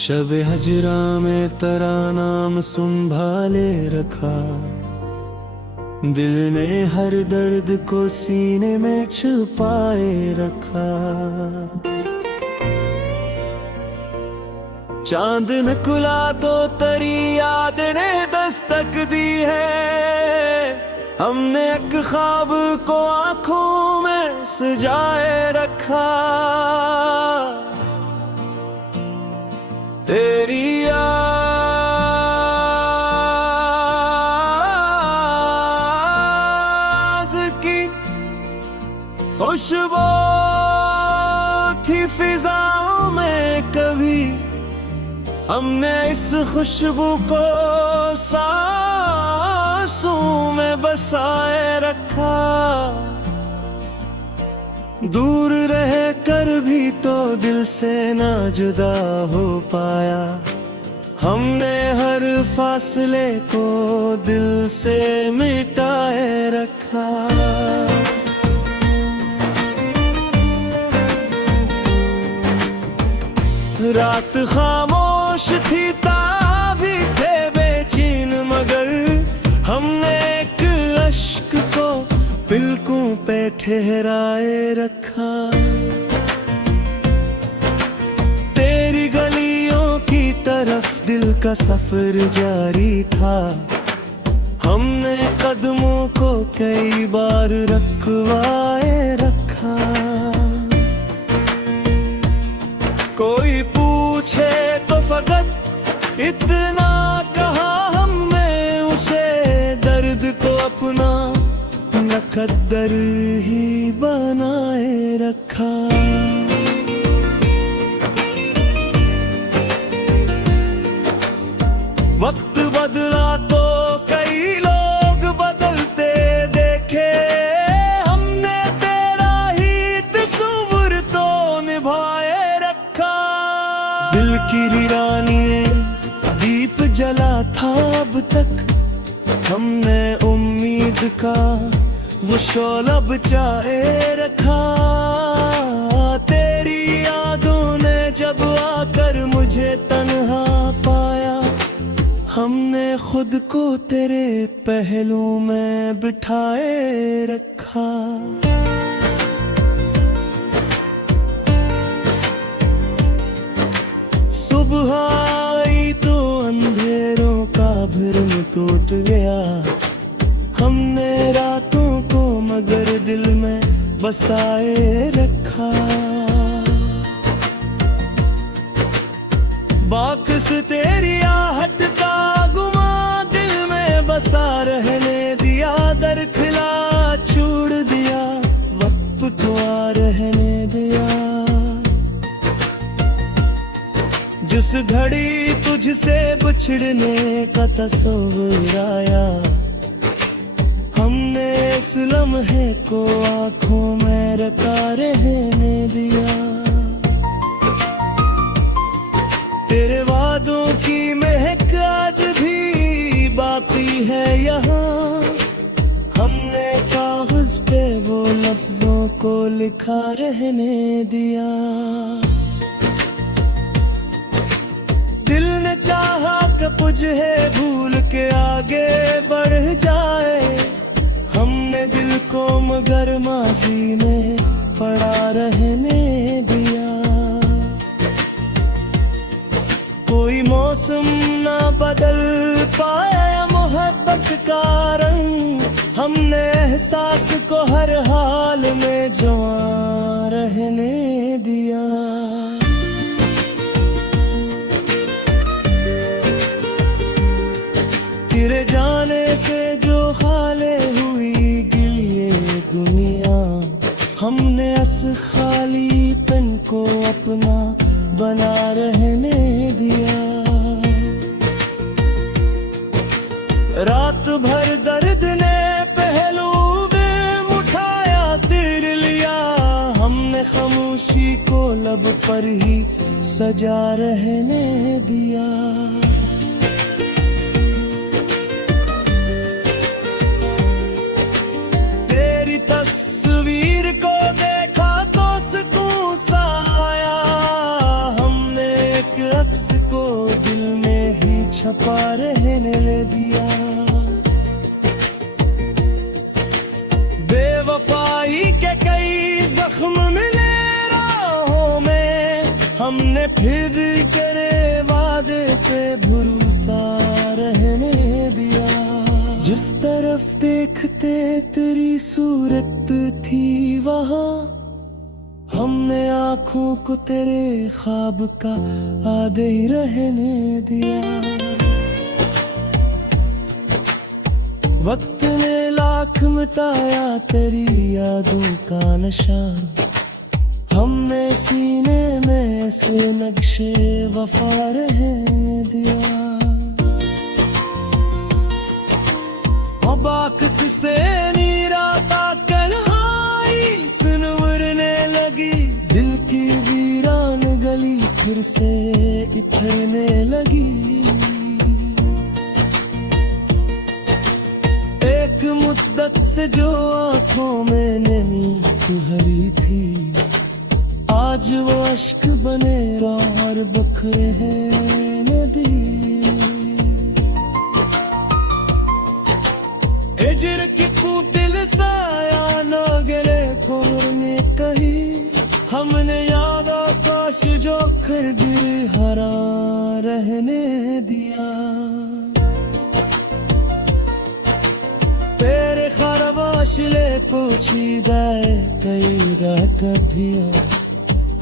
शब हजरा में तेरा नाम संभाले रखा, दिल ने हर दर्द को सीने में छुपाए रखा। चांद निकला तो तेरी याद ने दस्तक दी है, हमने एक ख्वाब को आंखों में सजाए रखा। तेरी की खुशबू थी फिजाओं में कभी, हमने इस खुशबू को सांसों में बसाए रखा। दूर रह कर भी तो दिल से ना जुदा हो पाया, हमने हर फासले को दिल से मिटाए रखा। रात खामोश थी ताबी थे बेचैन, मगर हमने एक अश्क को पलकों पे ठहराए रखा। तेरी गलियों की तरफ दिल का सफर जारी था, हमने कदमों को कई बार रखवाए रखा। कोई पूछे तो फकत इतना कहा हमने उसे, दर्द को अपना मुकद्दर ही बनाए रखा। वक्त बदला तो कई लोग बदलते देखे, हमने तेरा ही तस्वीर तो निभाए रखा। दिल की वीरानी दीप जला था अब तक, हमने उम्मीद का वो शोला बचाए रखा। तेरी यादों ने जब आकर मुझे तन्हा पाया, हमने खुद को तेरे पहलू में बिठाए रखा। सुबह आई तो अंधेरों का भ्रम टूट गया, हमने रातों को मगर दिल में बसाए रखा। बाकस तेरी आहट का गुमा दिल में बसा रहने दिया, दरखिला छोड़ दिया वक्त को आ रहने दिया। जिस घड़ी तुझसे बिछड़ने का तस्वीर आया, हमने इस लम्हे को आंखों में रखा रहने दिया। तेरे वादों की महक आज भी बाकी है यहाँ, हमने कागज पे वो लफ्जों को लिखा रहने दिया। दिल ने चाहा कि तुझे भूल के आगे बढ़ जाए, हमने दिल को मगर माजी में पड़ा रहने दिया। कोई मौसम ना बदल पाया मोहब्बत का रंग, हमने एहसास को हर हाल में जवां रहने दिया। तेरे जाने से जो खाले हुई गिलिए दुनिया, हमने इस खालीपन को अपना बना रहने दिया। रात भर दर्द ने पहलू में उठाया तिर लिया, हमने खामोशी को लब पर ही सजा रहने दिया। तस्वीर को देखा तो सुकून सा आया, हमने एक अक्स को रहने दिया। बेवफाई के कई जख्म मिले राहों में, हमने फिर करे वादे पे भरोसा रहने दिया। जिस तरफ देखते तेरी सूरत थी वहाँ, हमने आँखों को तेरे ख्वाब का आधे ही रहने दिया। वक्त ने लाख मिटाया तेरी यादों का नशा, हमने सीने में से नक्शे वफा रहने दिया। बाकस से नीराता कन्हाई सुनवरने लगी, दिल की वीरान गली फिर से इथरने लगी। एक मुद्दत से जो आंखों में नमी उभरी थी, आज वो अश्क बने और बखरे हैं नदी। हिजर की दिल साया न गिरे कोर में कही, हमने याद आकाश जो कर गिर हरा रहने दिया। तेरे खरवाशिले पोछीदाए कई रात भी,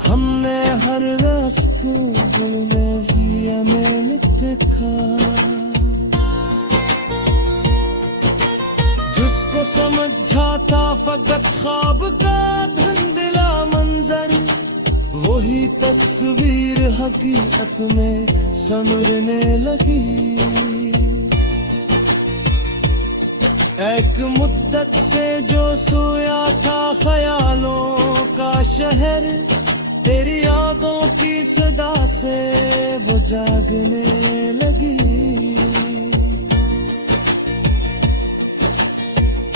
हमने हर रास्ते में ही अमृत खा। जिसको समझाता फकत ख्वाब का धुंधला मंजर, वही तस्वीर हकीकत में संवरने लगी। एक मुद्दत से जो सोया था ख्यालों का शहर, तेरी यादों की सदा से वो जागने लगी।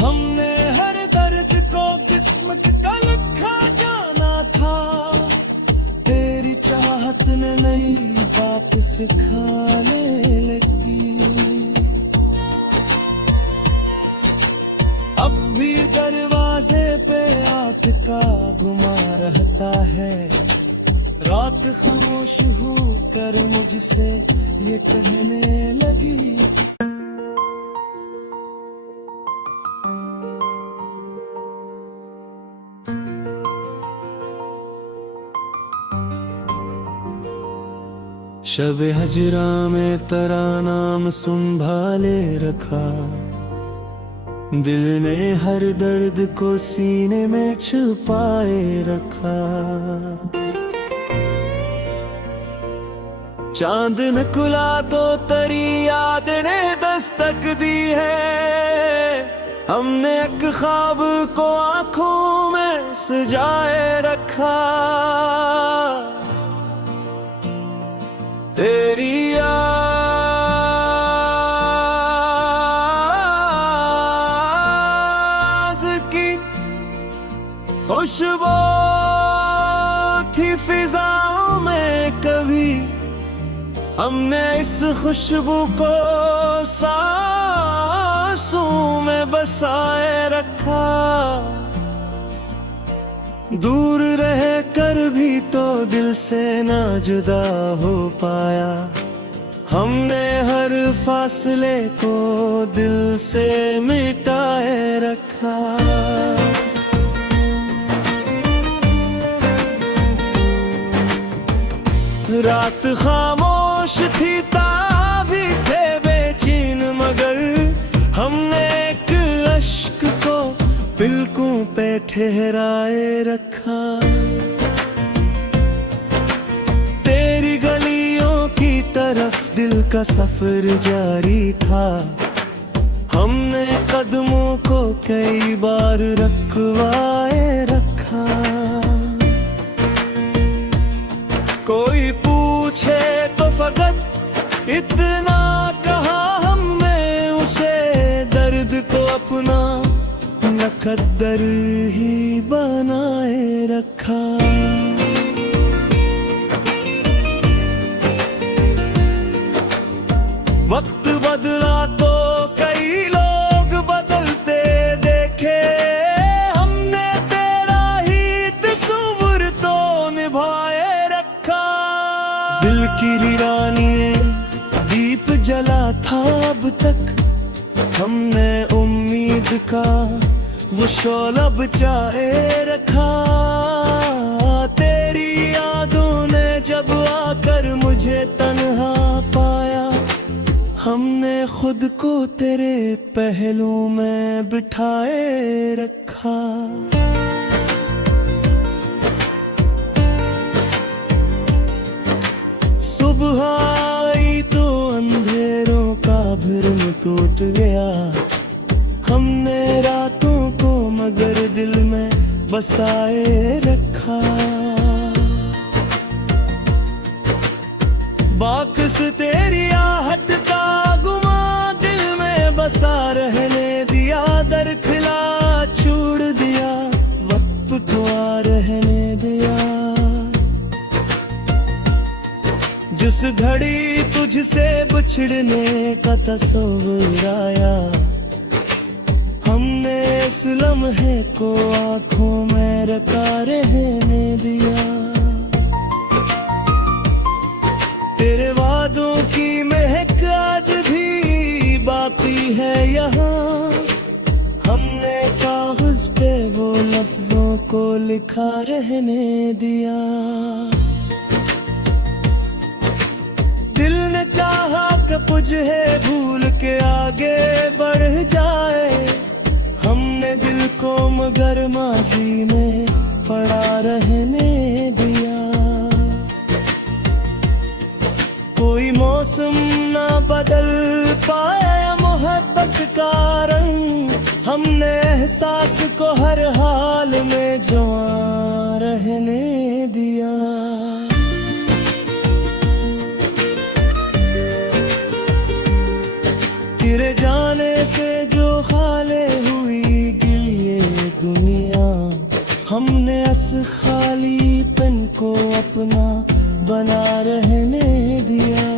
हमने हर दर्द को किस्मत का लिखा जाना था, तेरी चाहत ने नई बात सिखाने लगी। अब भी दरवाजे पे अटका गुमा रहता है, रात खामोश हो कर मुझसे ये कहने लगी। शब हजरा में तेरा नाम संभाले रखा, दिल ने हर दर्द को सीने में छुपाए रखा। चांद निकला तो तेरी याद ने दस्तक दी है, हमने एक ख्वाब को आंखों में सजाए रखा। तेरी खुशबू थी फिजाओं में कभी, हमने इस खुशबू को सांसों में बसाए रखा। दूर रह कर भी तो दिल से ना जुदा हो पाया, हमने हर फासले को दिल से मिटाए रखा। रात खामोश थी ताबी थे बेचैन, मगर हमने एक अश्क को पलकों पे ठहराए रखा। तेरी गलियों की तरफ दिल का सफर जारी था, हमने कदमों को कई बार रखवाए रखा। कोई पूछे तो फकत इतना कहा हमने उसे, दर्द को अपना मुकद्दर ही बनाए रखा। वक्त बदला तो कई लोग बदलते देखे, हमने तेरा ही तस्वीर तो निभाए रखा। दिल की वीरानी दीप जला था अब तक, हमने उम्मीद का वो शोला बचाए रखा। तेरी यादों ने जब आकर मुझे तन्हा पाया, हमने खुद को तेरे पहलू में बिठाए रखा। सुबह आई तो अंधेरों का भ्रम टूट गया, हमने रातों को मगर दिल में बसाए रखा। बाकस तेरी आहट का गुमा दिल में बसा रहने दिया, दर खिला छोड़ दिया, वक्त को आ रहने दिया। जिस घड़ी तुझसे बिछड़ने का तस्वीर आया, हमने इस लम्हे को आंखों में रखा रहने दिया। तेरे वादों की महक आज भी बाकी है यहाँ, हमने कागज पे वो लफ्जों को लिखा रहने दिया। दिल ने चाहा कि तुझे भूल के आगे बढ़ जाए, हमने दिल को मगर माजी में पड़ा रहने दिया। कोई मौसम ना बदल पाया मोहब्बत का रंग, हमने एहसास को हर हाल में जवां रहने दिया। तेरे जाने से जो खाले हुई गिलिए दुनिया, हमने इस खालीपन को अपना बना रहने दिया।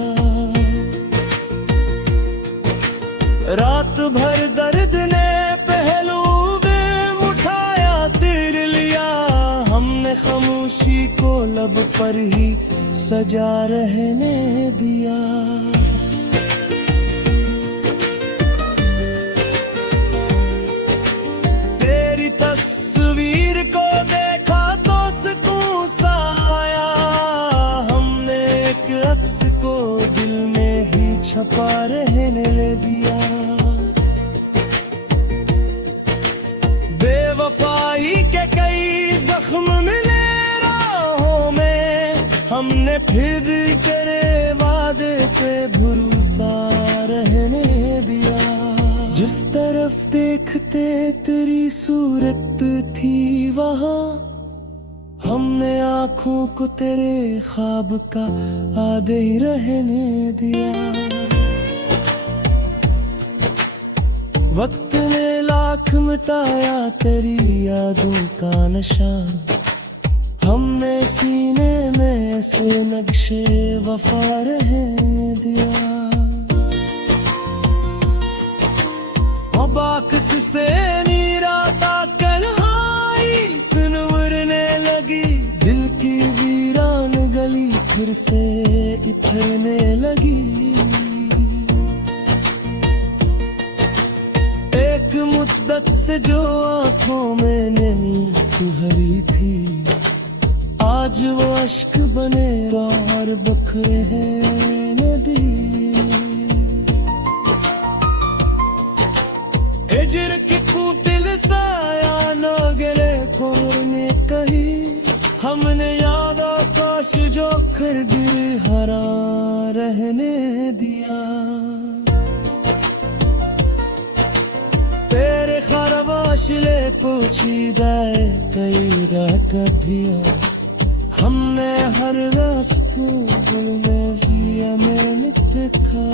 रात भर दर्द ने पहलू में उठाया तिर लिया, हमने खामोशी को लब पर ही सजा रहने दिया। तेरी तस्वीर को देखा तो सुकून सा आया, हमने एक अक्स को दिल में ही छपा रहने दिया। बेवफाई के कई जख्म मिले राहों में, हमने फिर करे वादे पे भरोसा रहने दिया। जिस तरफ देखते तेरी सूरत थी वहाँ, हमने आँखों को तेरे ख्वाब का आधे ही रहने दिया। वक्त ने लाख मिटाया तेरी यादों का नशा, हमने सीने में ऐसे नक्शे वफा रहने दिया। बाकस से नीराता कन्हाई सुनवरने लगी, दिल की वीरान गली फिर से इथरने लगी। एक मुद्दत से जो आंखों में नमी तुहरी थी, आज वो अश्क बने और बखरे हैं नदी। हिजर की दिल साया न गिरे खोर ने कही, हमने याद आकाश जो कर गिर हरा रहने दिया। तेरे खरबाशले पोछीदा कई रात दिया, हमने हर रास्ते दिल में ही अमृत देखा।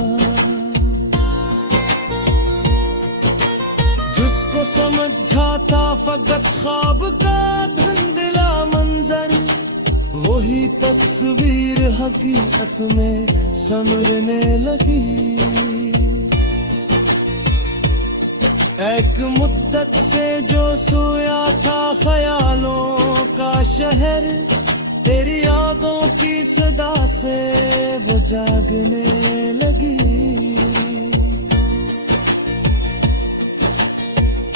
जिसको समझा था फकत ख्वाब का धुंधला मंजर, वही तस्वीर हकीकत में समरने लगी। एक मुद्दत से जो सोया था ख्यालों का शहर, तेरी यादों की सदा से वो जागने लगी।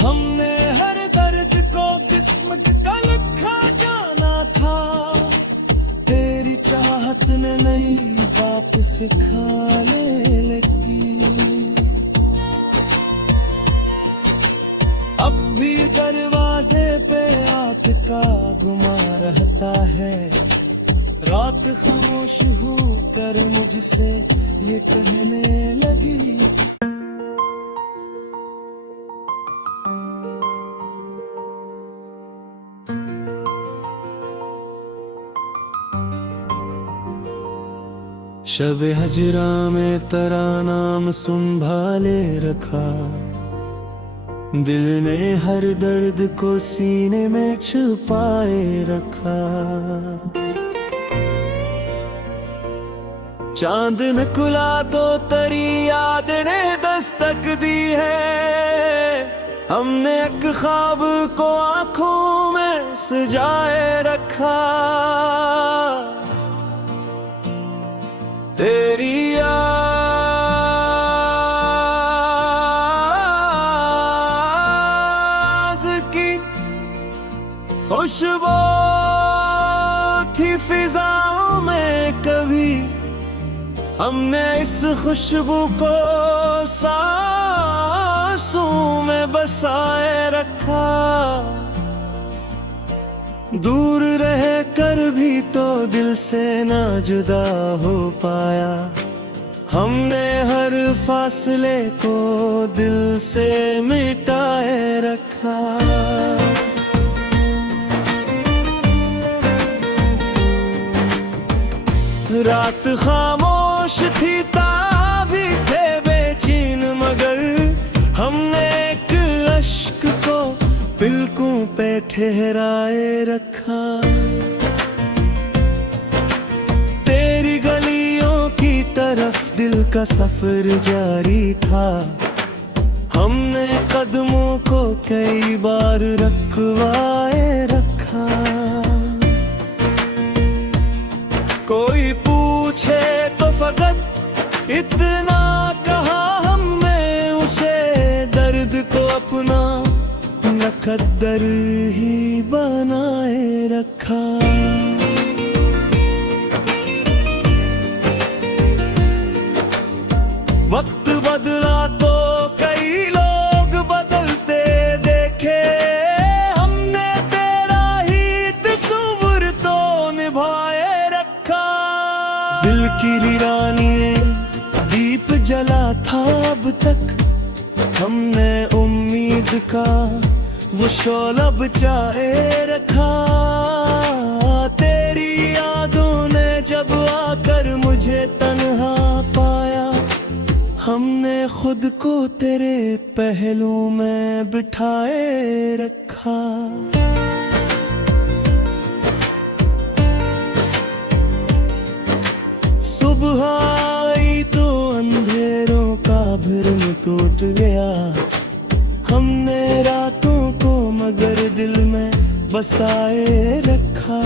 हमने हर दर्द को किस्मत का लिखा जाना था, तेरी चाहत ने नई बात सिखाने लगी। अब भी दरवाजे पे आपका गुमा रहता है, रात खामोश हो कर मुझसे ये कहने लगी। शब हजरा में तेरा नाम संभाले रखा, दिल ने हर दर्द को सीने में छुपाए रखा। चांद निकला तो तेरी याद ने दस्तक दी है, हमने एक ख्वाब को आंखों में सजाए रखा। तेरी खुशबू थी फिजाओं में कभी, हमने इस खुशबू को सांसों में बसाए रखा। दूर रह कर भी तो दिल से ना जुदा हो पाया, हमने हर फासले को दिल से मिटाए रखा। रात खामोश थी ताबी थे बेचैन, मगर हमने एक अश्क को पलकों पे ठहराए रखा। तेरी गलियों की तरफ दिल का सफर जारी था, हमने कदमों को कई बार रखवाए रखा। कोई पूछे तो फकत इतना कहा हमने उसे, दर्द को अपना मुकद्दर ही बनाए रखा। वक्त बदला तो कई लोग बदलते देखे, हमने तेरा ही तस्वीर तो निभाए। दिल की वीरानी दीप जला था अब तक, हमने उम्मीद का वो शोला बचाए रखा। तेरी यादों ने जब आकर मुझे तन्हा पाया, हमने खुद को तेरे पहलू में बिठाए रखा। सुबह आई तो अंधेरों का भ्रम टूट गया, हमने रातों को मगर दिल में बसाए रखा।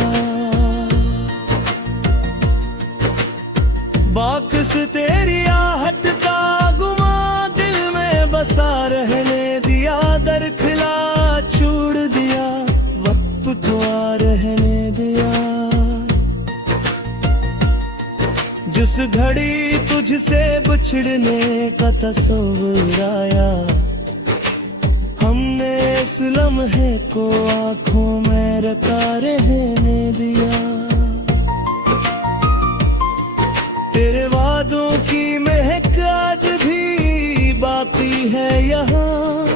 बाकस तेरी आहट का गुमा दिल में बसा रहने दिया, दरखिला छोड़ दिया वक्त को आ रहने दिया। जिस घड़ी तुझसे बिछड़ने का तस्वीर आया, हमने इस लम्हे को आंखों में रखा रहने दिया। तेरे वादों की महक आज भी बाकी है यहाँ,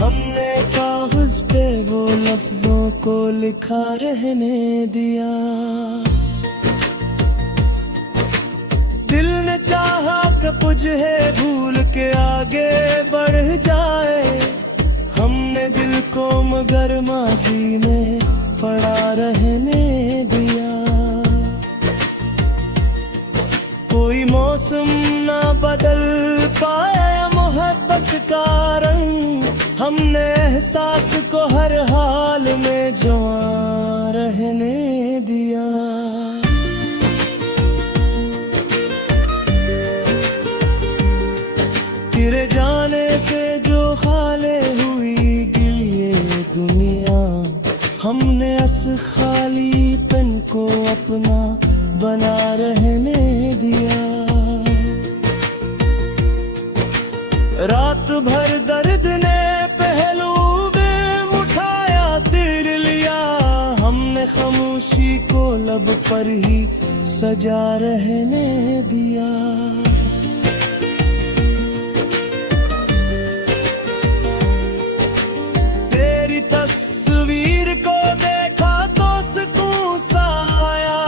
हमने कागज पे वो लफ्जों को लिखा रहने दिया। दिल ने चाहा कि तुझे भूल के आगे बढ़ जाए, हमने दिल को मगर माजी में पड़ा रहने दिया। कोई मौसम ना बदल पाया मोहब्बत का रंग, हमने एहसास को हर हाल में जवां रहने दिया। तेरे जाने से जो खाले हुई गिल ये दुनिया, हमने अस खालीपन को अपना बना रहने दिया। रात भर दर्द ने पहलू में उठाया तिर लिया, हमने खामोशी को लब पर ही सजा रहने दिया। तेरी तस्वीर को देखा तो सुकून सा आया,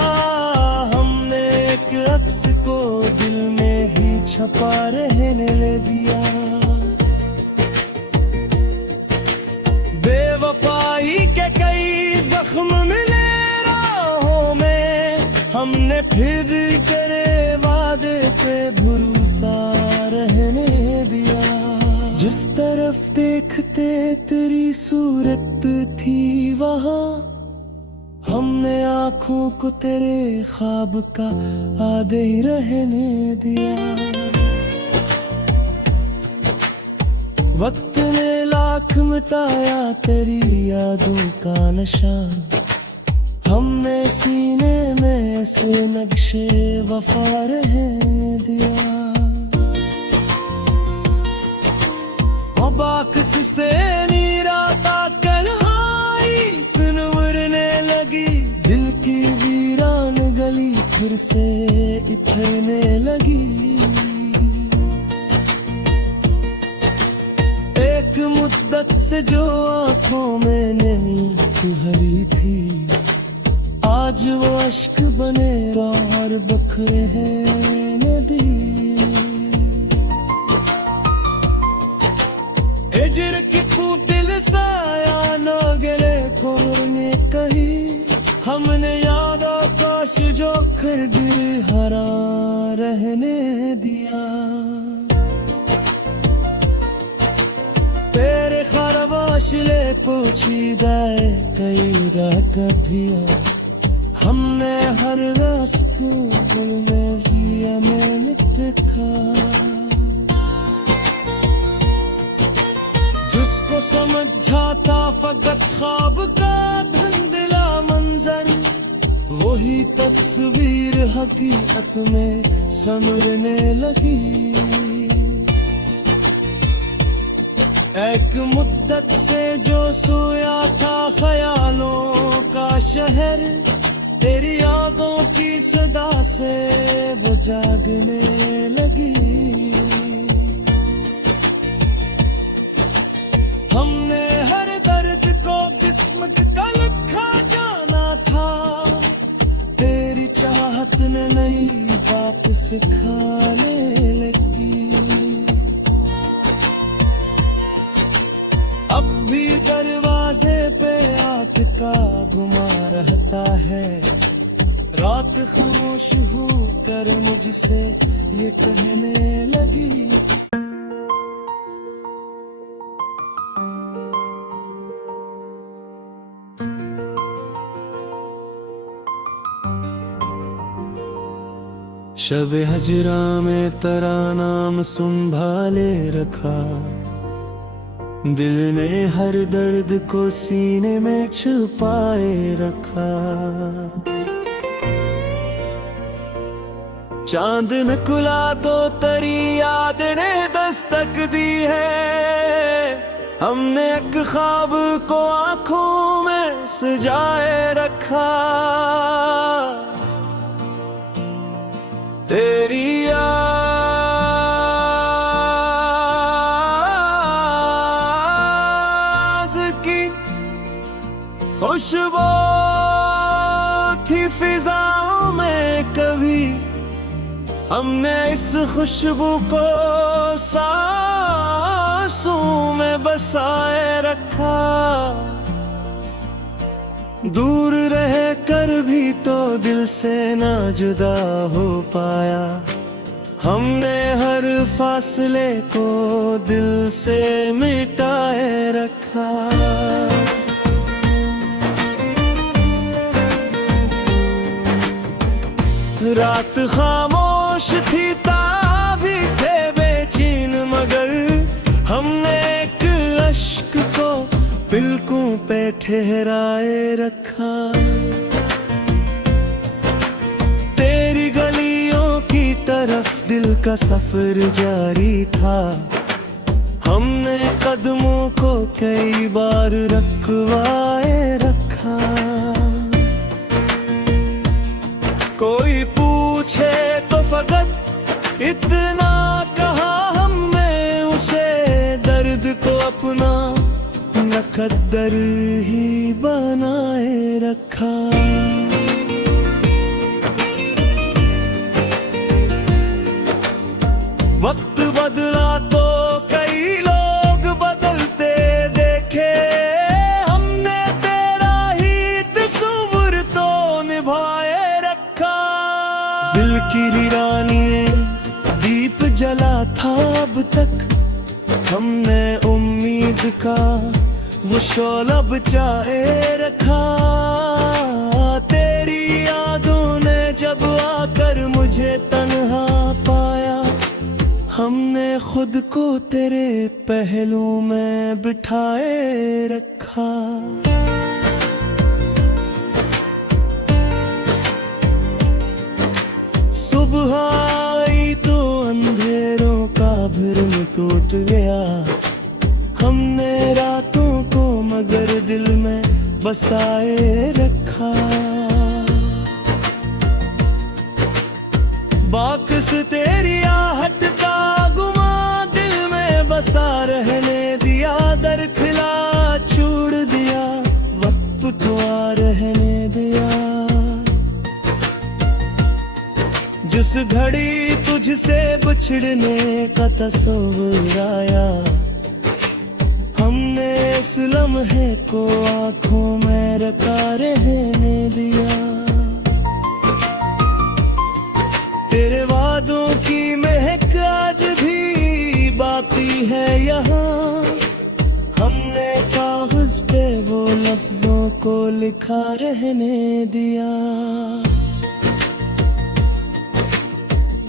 हमने एक अक्स को दिल में ही छपा रहने दिया। बेवफाई के कई जख्म मिले राहों में, हमने फिर तेरे वादे पे भरोसा रहने दिया। जिस तरफ देखते तेरी सूरत थी वहाँ, हमने आँखों को तेरे ख्वाब का आधे ही रहने दिया। वक्त ने लाख मिटाया तेरी यादों का नशा, हमने सीने में ऐसे नक्शे वफा रहने दिया। बाकस से नीराता कन्हाई सुनवरने लगी, दिल की वीरान गली फिर से इथरने लगी। एक मुद्दत से जो आंखों में नमी भरी थी, आज वो अश्क बने और बखरे हैं नदी। हिजर की दिल साया न गिरे खोरने कही, हमने याद आकाश जो कर गिर हरा रहने दिया। तेरे खरवाशले पोछीदाए कई रात कभिया, हमने हर रास्ते में ही अमानत खा। जिसको समझा था फकत ख्वाब का धुंधला मंजर, वही तस्वीर हकीकत में संवरने लगी। एक मुद्दत से जो सोया था ख्यालों का शहर, तेरी यादों की सदा से वो जागने लगी। हमने हर दर्द को किस्मत का लिखा जाना था, तेरी चाहत ने नई बात सिखाने लगी। अब भी दरवाजे पे आटका घुमा रहता है, रात खामोश हो कर मुझसे ये कहने लगी। शब हजरा में तेरा नाम संभाले रखा, दिल ने हर दर्द को सीने में छुपाए रखा। चांद निकला तो तेरी याद ने दस्तक दी है, हमने एक ख्वाब को आंखों में सजाए रखा। तेरी आवाज़ की खुशबू थी फिजाओं में कभी, हमने इस खुशबू को सांसों में बसाए रखा। दूर रह कर भी तो दिल से ना जुदा हो पाया, हमने हर फासले को दिल से मिटाए रखा। रात खामोश थी, ताबी थे बेचैन, मगर हमने एक अश्क को पलकों पे ठहराए रखा। तेरी गलियों की तरफ दिल का सफर जारी था, हमने कदमों को कई बार रखवाए रखा। कोई पूछे तो फकत इतना कहा हमने उसे, दर्द को अपना मुकद्दर ही बनाए रखा। वक्त बदला तो कई लोग बदलते देखे, हमने तेरा ही तस्वीर तो निभाए रखा। दिल की वीरानी दीप जला था अब तक, हमने उम्मीद का वो शोला बचाए रखा। तेरी यादों ने जब आकर मुझे तन्हा पाया, हमने खुद को तेरे पहलू में बिठाए रखा। सुबह आई तो अंधेरों का भ्रम टूट गया, हमने रातों को मगर दिल में बसाए रखा। बाकस तेरी आहट का गुमा दिल में बसा रहने दिया, दर खिला छोड़ दिया, वक्त तो आ रहने दिया। जिस घड़ी तुझसे बिछड़ने का तस्वीर आया, हमने इस लम्हे को आंखों में रखा रहने दिया। तेरे वादों की महक आज भी बाकी है यहाँ, हमने कागज पे वो लफ्जों को लिखा रहने दिया।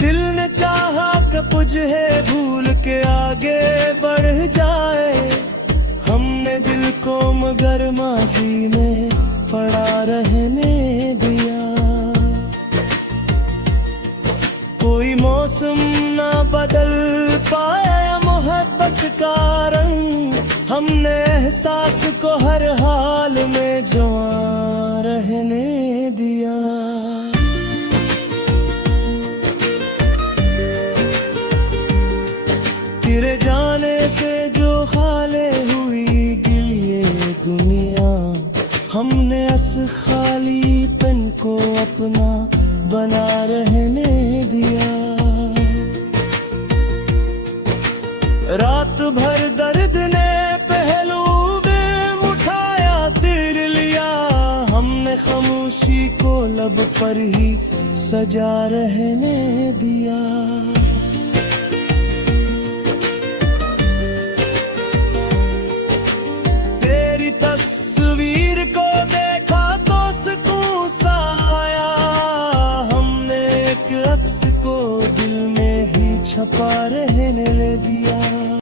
दिल ने चाहा कि तुझे भूल के आगे बढ़ जाए, हमने दिल को मगर माजी में पड़ा रहने दिया। कोई मौसम ना बदल पाया मोहब्बत का रंग, हमने एहसास को हर हाल में जवां रहने दिया। तेरे जाने से जो खाले हुई गिलिए दुनिया, हमने इस खालीपन को अपना बना रहने दिया। रात भर दर्द ने पहलू में उठाया तिर लिया, हमने खामोशी को लब पर ही सजा रहने दिया। तस्वीर को देखा तो सुकून सा आया, हमने एक अक्स को दिल में ही छपा रहने दिया।